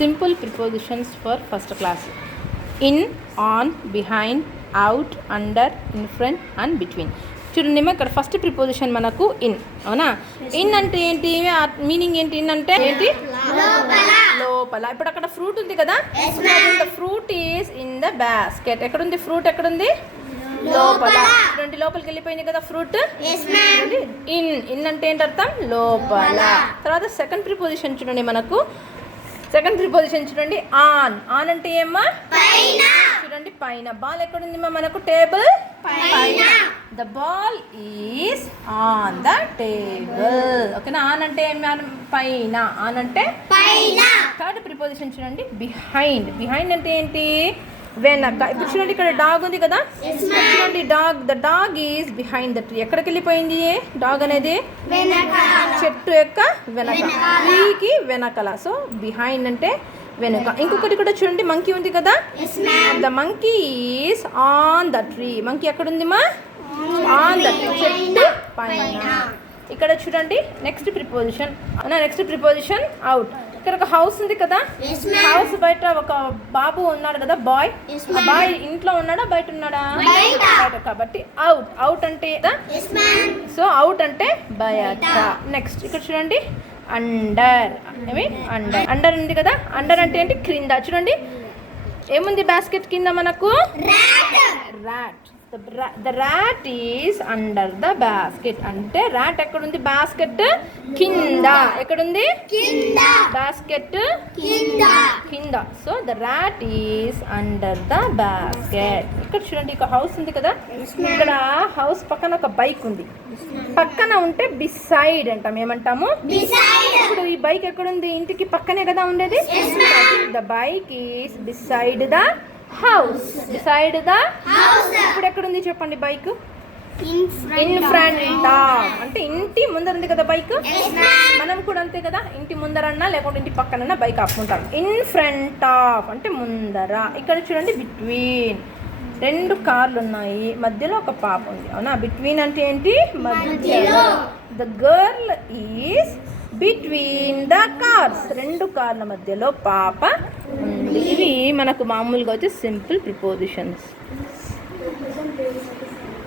Simple prepositions for first class. In, on, behind, out, under, in front and between. చూడండి ఇక్కడ first preposition మనకు in, అవునా? In అంటే ఏంటి, మీనింగ్ ఏంటి? ఇన్ అంటే ఏంటి? లోపల. ఇప్పుడు అక్కడ ఫ్రూట్ ఉంది కదా, the fruit is in the basket. ఎక్కడుంది ఫ్రూట్? ఎక్కడుంది? లోపల. చూడండి లోపలికి వెళ్ళిపోయింది కదా ఫ్రూట్. ఇన్, ఇన్ అంటే ఏంటి అర్థం? లోపల. తర్వాత సెకండ్ ప్రిపోజిషన్ చూడండి మనకు. సెకండ్ ప్రిపోజిషన్ చూడండి ఆన్. ఆన్ అంటే ఏమ్మా? చూడండి పైన. బాల్ ఎక్కడుంది మనకు? టేబుల్ పైన. The ball is on the table. ఓకేనా? ఆన్ అంటే పైన. ఆన్ అంటే పైన. థర్డ్ ప్రిపోజిషన్ చూడండి బిహైండ్. బిహైండ్ అంటే ఏంటి? వెనక. ఇప్పుడు చూడండి ఇక్కడ డాగ్ ఉంది కదా, చూడండి dog. The dog is behind the tree. ఎక్కడికి వెళ్ళిపోయింది డాగ్ అనేది? చెట్టు యొక్క వెనక, ట్రీకి వెనకల. సో బిహైండ్ అంటే వెనుక. ఇంకొకటి కూడా చూడండి మంకీ ఉంది కదా, the monkey is on the tree. Monkey ఎక్కడుంది మా? ఆన్ ద ట్రీ, చెట్టు పైన. ఇక్కడ చూడండి next preposition. Next preposition out. ఇక్కడ ఒక హౌస్ ఉంది కదా, హౌస్ బయట ఒక బాబు ఉన్నాడు కదా, బాయ్. బాయ్ ఇంట్లో ఉన్నాడా బయట ఉన్నాడా? బయట. కాబట్టి అవుట్. అవుట్ అంటే సో అవుట్ అంటే బయట. నెక్స్ట్ ఇక్కడ చూడండి అండర్. ఏమి? అండర్. అండర్ ఉంది కదా, అండర్ అంటే ఏంటి? క్రింద. చూడండి ఏముంది బాస్కెట్ కింద మనకు? Rat. The rat is under the basket. అంటే ర్యాట్ ఎక్కడుంది? బాస్కెట్ కింద. ఎక్కడుంది? బాస్కెట్ కింద. So the rat is under the basket. ఇక్కడ చూడండి ఒక హౌస్ ఉంది కదా, ఇక్కడ హౌస్ పక్కన ఒక బైక్ ఉంది. పక్కన ఉంటే బిసైడ్ అంటాం. ఏమంటాము? ఇప్పుడు ఈ బైక్ ఎక్కడుంది? ఇంటికి పక్కనే కదా ఉండేది. The bike is beside the house. Beside the house. ఇప్పుడు ఎక్కడుంది చెప్పండి బైక్? In front of. అంటే ఇంటి ముందర ఉంది కదా బైక్. మనం కూడా అంతే కదా, ఇంటి ముందరన్నా లేకుంటే ఇంటి పక్కనన్నా బైక్ ఆపుకుంటాం. ఇన్ ఫ్రంట్ ఆఫ్ అంటే ముందర. ఇక్కడ చూడండి బిట్వీన్. రెండు కార్లు ఉన్నాయి, మధ్యలో ఒక పాప ఉంది, అవునా? బిట్వీన్ అంటే ఏంటి? మధ్యలో. The girl is between the cars. రెండు కార్ల మధ్యలో పాప ఉంది. ఇవి మనకు మామూలుగా వచ్చి సింపుల్ ప్రిపోజిషన్స్.